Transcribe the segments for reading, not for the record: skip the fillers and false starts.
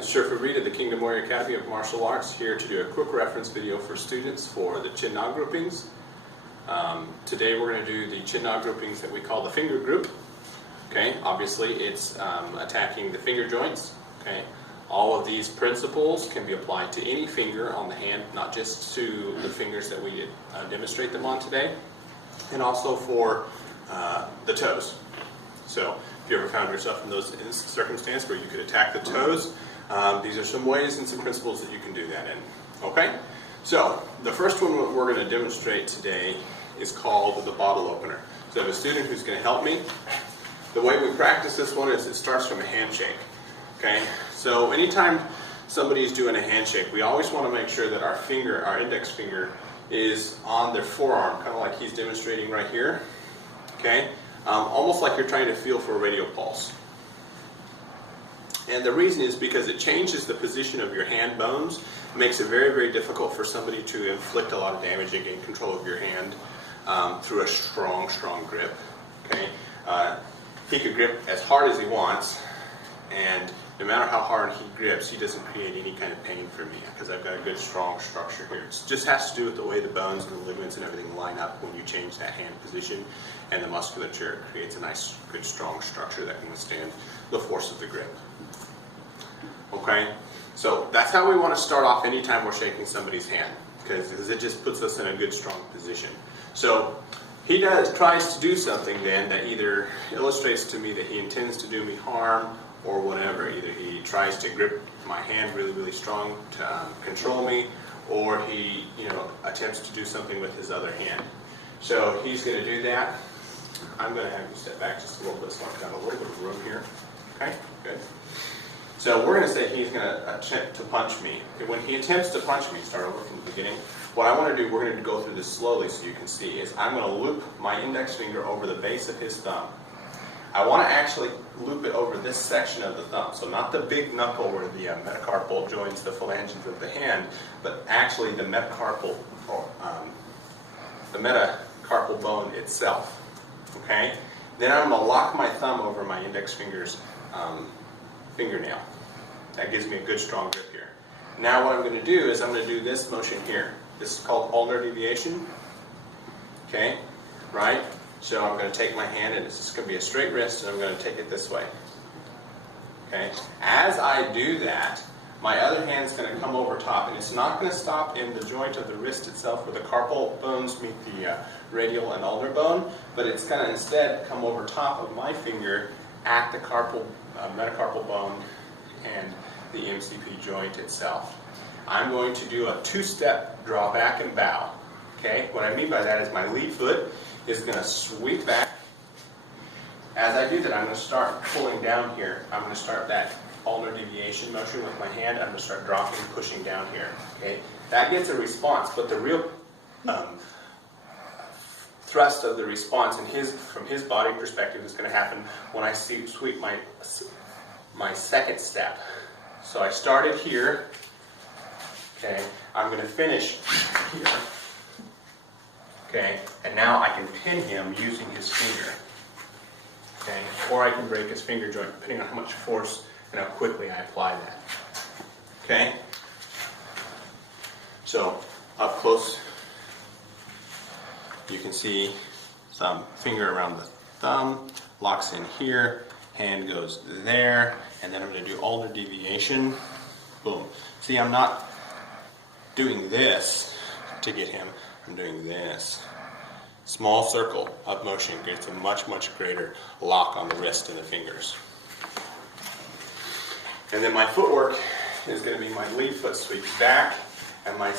This is Sheriff Reed of the Kingdom Warrior Academy of Martial Arts, here to do a quick reference video for students for the chin knot groupings. Today we're going to do the chin knot groupings that we call the finger group. Okay, obviously it's attacking the finger joints. Okay, all of these principles can be applied to any finger on the hand, not just to the fingers that we demonstrate them on today, and also for the toes. So if you ever found yourself in those circumstances where you could attack the toes, these are some ways and some principles that you can do that in. Okay? So the first one we're going to demonstrate today is called the bottle opener. So I have a student who's going to help me. The way we practice this one is it starts from a handshake. Okay? So anytime somebody's doing a handshake, we always want to make sure that our finger, our index finger, is on their forearm, kind of like he's demonstrating right here. Okay? Almost like you're trying to feel for a radial pulse. And the reason is because it changes the position of your hand bones. It makes it very, very difficult for somebody to inflict a lot of damage and gain control of your hand through a strong, strong grip. Okay? He could grip as hard as he wants, and no matter how hard he grips, he doesn't create any kind of pain for me because I've got a good strong structure here. It just has to do with the way the bones and the ligaments and everything line up when you change that hand position, and the musculature creates a nice, good, strong structure that can withstand the force of the grip. Okay, so that's how we want to start off anytime we're shaking somebody's hand, because it just puts us in a good, strong position. So he tries to do something then that either illustrates to me that he intends to do me harm or whatever. Either he tries to grip my hand really, really strong to control me, or he, attempts to do something with his other hand. So he's going to do that. I'm going to have you step back just a little bit so I've got a little bit of room here. Okay, good. So we're going to say he's going to attempt to punch me. When he attempts to punch me, start over from the beginning, what I want to do, we're going to go through this slowly so you can see, is I'm going to loop my index finger over the base of his thumb. I want to actually loop it over this section of the thumb, so not the big knuckle where the metacarpal joins the phalanges of the hand, but actually the metacarpal bone itself. Okay? Then I'm going to lock my thumb over my index finger's fingernail. That gives me a good strong grip here. Now what I'm going to do is I'm going to do this motion here. This is called ulnar deviation. Okay? Right? So I'm going to take my hand, and it's just going to be a straight wrist, and I'm going to take it this way. Okay? As I do that, my other hand's going to come over top, and it's not going to stop in the joint of the wrist itself where the carpal bones meet the radial and ulnar bone, but it's going to instead come over top of my finger at the metacarpal bone and the MCP joint itself. I'm going to do a two-step draw back and bow. Okay? What I mean by that is my lead foot is going to sweep back. As I do that, I'm going to start pulling down here. I'm going to start that ulnar deviation motion with my hand. I'm going to start dropping, pushing down here. Okay? That gets a response, but the real thrust of the response from his body perspective is going to happen when I sweep my second step. So I started here. Okay, I'm going to finish here. Okay, and now I can pin him using his finger. Okay, or I can break his finger joint depending on how much force and how quickly I apply that. Okay, so up close, you can see some finger around the thumb, locks in here, hand goes there, and then I'm going to do ulnar deviation. Boom. See, I'm not doing this to get him. I'm doing this. Small circle of motion gets a much, much greater lock on the wrist and the fingers. And then my footwork is going to be my lead foot sweeps back, and my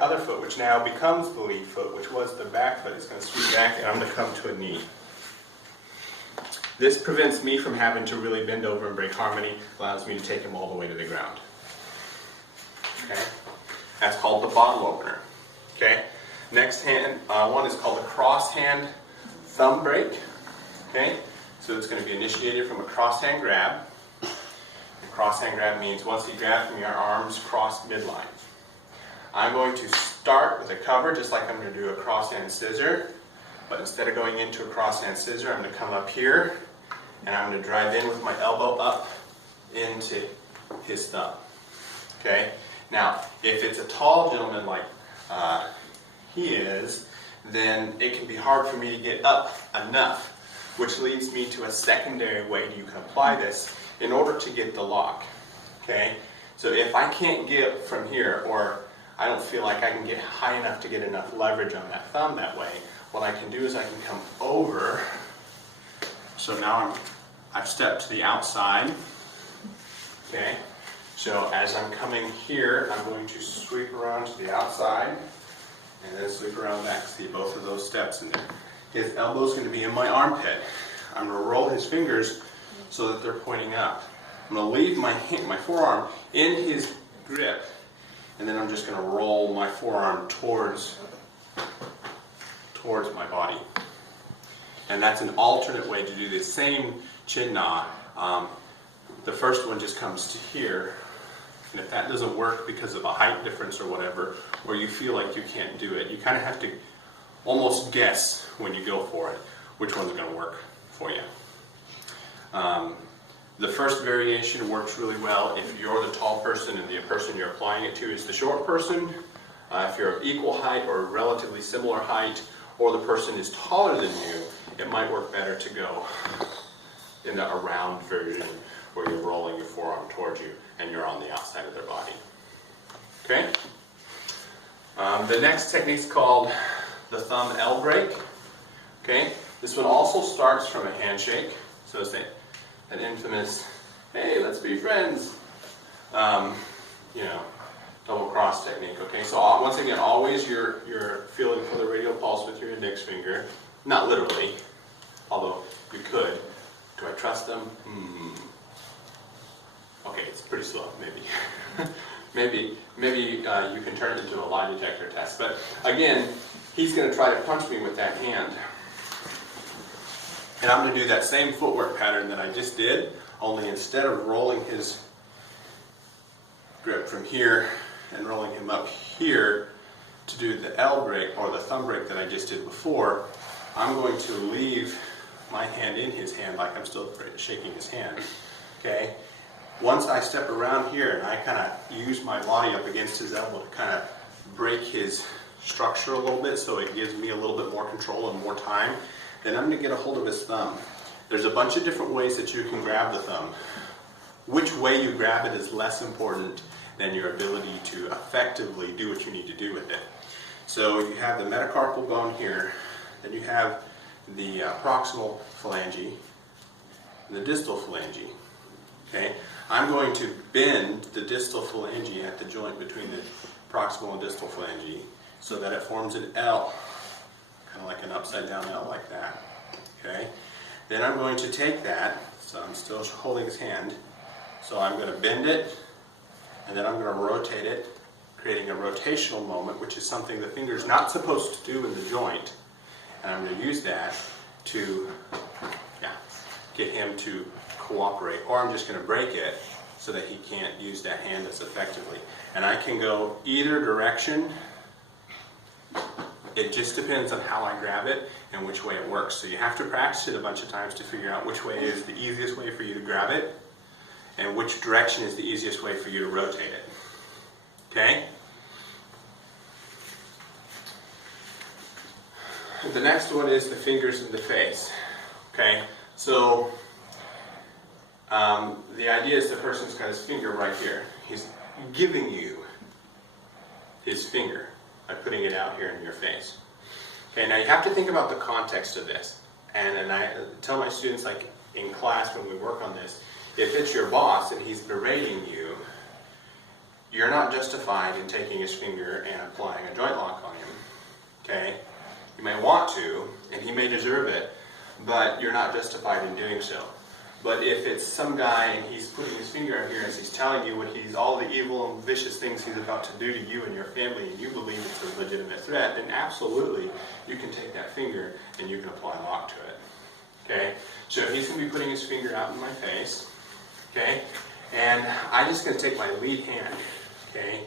other foot, which now becomes the lead foot, which was the back foot, is going to sweep back, and I'm going to come to a knee. This prevents me from having to really bend over and break harmony, allows me to take him all the way to the ground. Okay? That's called the bottle opener. Okay? Next one is called a cross hand thumb break. Okay? So it's going to be initiated from a cross hand grab. A cross hand grab means once you grab from your arms cross midline. I'm going to start with a cover just like I'm going to do a cross hand scissor, but instead of going into a cross hand scissor, I'm going to come up here and I'm going to drive in with my elbow up into his thumb. Okay? Now, if it's a tall gentleman like he is, then it can be hard for me to get up enough, which leads me to a secondary way you can apply this in order to get the lock. Okay? So if I can't get from here, or I don't feel like I can get high enough to get enough leverage on that thumb that way, what I can do is I can come over. So now I've stepped to the outside. Okay? So as I'm coming here, I'm going to sweep around to the outside and then sweep around back. See both of those steps in there. His elbow's going to be in my armpit. I'm going to roll his fingers so that they're pointing up. I'm going to leave my forearm in his grip, and then I'm just going to roll my forearm towards my body. And that's an alternate way to do this same chin na. The first one just comes to here, and if that doesn't work because of a height difference or whatever, or you feel like you can't do it, you kind of have to almost guess when you go for it which one's going to work for you. The first variation works really well if you're the tall person and the person you're applying it to is the short person. If you're of equal height or relatively similar height, or the person is taller than you, it might work better to go in a round version where you're rolling your forearm towards you and you're on the outside of their body. Okay? The next technique is called the thumb L break. Okay? This one also starts from a handshake. So it's an infamous, hey, let's be friends, double cross technique. Okay, so once again, always you're feeling for the radial pulse with your index finger, not literally, although you could. Do I trust them? Okay, it's pretty slow, maybe. maybe you can turn it into a lie detector test. But again, he's going to try to punch me with that hand. And I'm going to do that same footwork pattern that I just did, only instead of rolling his grip from here and rolling him up here to do the L break or the thumb break that I just did before, I'm going to leave my hand in his hand like I'm still shaking his hand. Okay? Once I step around here and I kind of use my body up against his elbow to kind of break his structure a little bit so it gives me a little bit more control and more time, then I'm going to get a hold of his thumb. There's a bunch of different ways that you can grab the thumb. Which way you grab it is less important than your ability to effectively do what you need to do with it. So you have the metacarpal bone here, then you have the proximal phalange, and the distal phalange. Okay? I'm going to bend the distal phalange at the joint between the proximal and distal phalange so that it forms an L, kind of like an upside down L like that. Okay? Then I'm going to take that, so I'm still holding his hand, so I'm going to bend it, and then I'm going to rotate it, creating a rotational moment, which is something the finger's not supposed to do in the joint. And I'm going to use that to get him to cooperate. Or I'm just going to break it so that he can't use that hand as effectively. And I can go either direction. It just depends on how I grab it and which way it works. So you have to practice it a bunch of times to figure out which way is the easiest way for you to grab it and which direction is the easiest way for you to rotate it. Okay? The next one is the fingers in the face. Okay? So the idea is the person's got his finger right here. He's giving you his finger by putting it out here in your face. Okay, now you have to think about the context of this. And I tell my students, like in class when we work on this, if it's your boss and he's berating you, you're not justified in taking his finger and applying a joint lock on him. Okay? You may want to, and he may deserve it, but you're not justified in doing so. But if it's some guy and he's putting his finger up here and he's telling you all the evil and vicious things he's about to do to you and your family, and you believe it's a legitimate threat, then absolutely you can take that finger and you can apply a lock to it. Okay? So he's going to be putting his finger out in my face. Okay? And I'm just going to take my lead hand. Okay?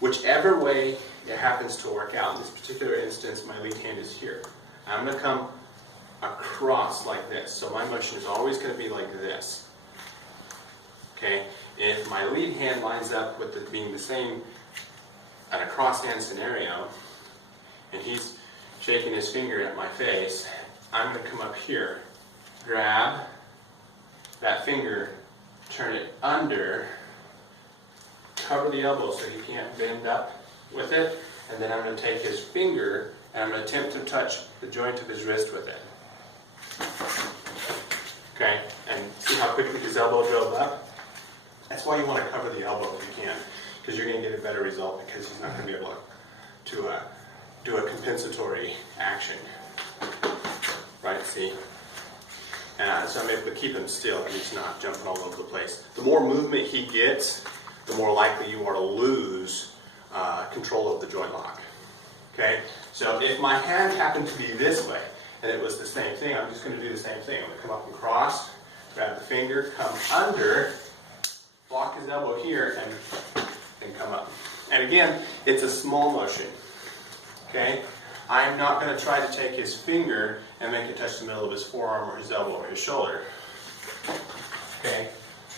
Whichever way it happens to work out. In this particular instance, my lead hand is here. I'm going to come across like this. So my motion is always going to be like this. Okay? if my lead hand lines up with it being the same at a cross hand scenario, and he's shaking his finger at my face, I'm going to come up here, grab that finger, turn it under, cover the elbow so he can't bend up with it, and then I'm going to take his finger and I'm going to attempt to touch the joint of his wrist with it. Okay, and see how quickly his elbow drove up? That's why you want to cover the elbow if you can, because you're going to get a better result, because he's not going to be able to do a compensatory action. Right, see? So I'm able to keep him still and he's not jumping all over the place. The more movement he gets, the more likely you are to lose control of the joint lock. Okay? So if my hand happened to be this way, and it was the same thing, I'm just going to do the same thing. I'm going to come up and cross, grab the finger, come under, block his elbow here, and come up. And again, it's a small motion. Okay? I'm not going to try to take his finger and make it touch the middle of his forearm or his elbow or his shoulder. Okay?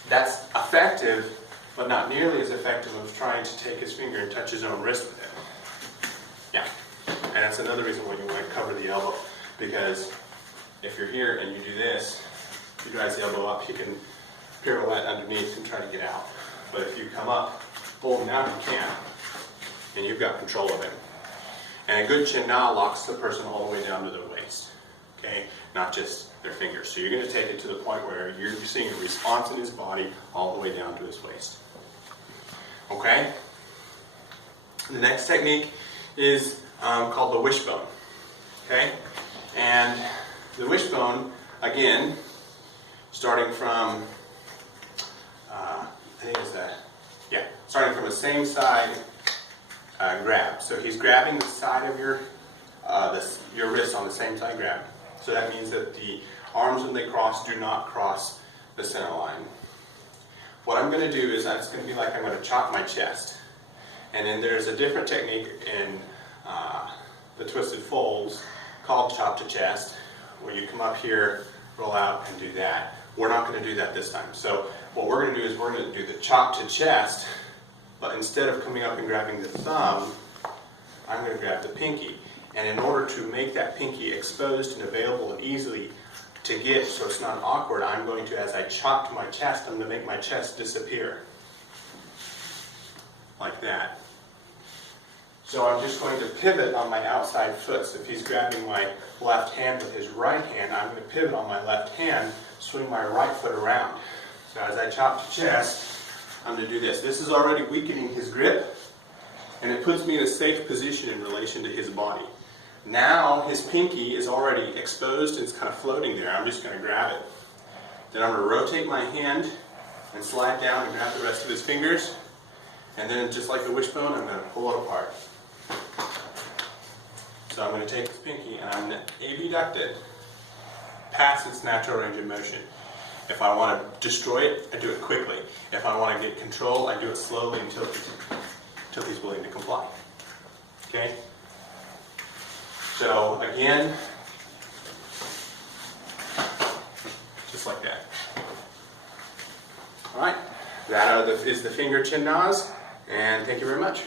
That's effective, but not nearly as effective as trying to take his finger and touch his own wrist with it. Yeah. And that's another reason why you want to cover the elbow. Because if you're here and you do this, you drive the elbow up, he can pirouette underneath and try to get out. But if you come up, pull him out, you can't. And you've got control of him. And a good chin na locks the person all the way down to their waist. Okay? Not just their fingers. So you're going to take it to the point where you're seeing a response in his body all the way down to his waist. Okay? The next technique is called the wishbone. Okay? And the wishbone, again, starting from, starting from the same side grab. So he's grabbing the side of your wrist on the same side grab. So that means that the arms, when they cross, do not cross the center line. What I'm going to do is it's going to be like I'm going to chop my chest. And then there's a different technique in the twisted folds called chop to chest, where you come up here, roll out, and do that. We're not going to do that this time. So what we're going to do is we're going to do the chop to chest, but instead of coming up and grabbing the thumb, I'm going to grab the pinky. And in order to make that pinky exposed and available and easily to get so it's not awkward, I'm going to, as I chop to my chest, I'm going to make my chest disappear. Like that. So I'm just going to pivot on my outside foot. So if he's grabbing my left hand with his right hand, I'm going to pivot on my left hand, swing my right foot around. So as I chop to chest, I'm going to do this. This is already weakening his grip, and it puts me in a safe position in relation to his body. Now his pinky is already exposed and it's kind of floating there. I'm just going to grab it. Then I'm going to rotate my hand and slide down and grab the rest of his fingers. And then, just like the wishbone, I'm going to pull it apart. So I'm going to take this pinky and I'm going to abduct it past its natural range of motion. If I want to destroy it, I do it quickly. If I want to get control, I do it slowly until he's willing to comply. Okay? So again, just like that. All right, that is the finger chin nas, and thank you very much.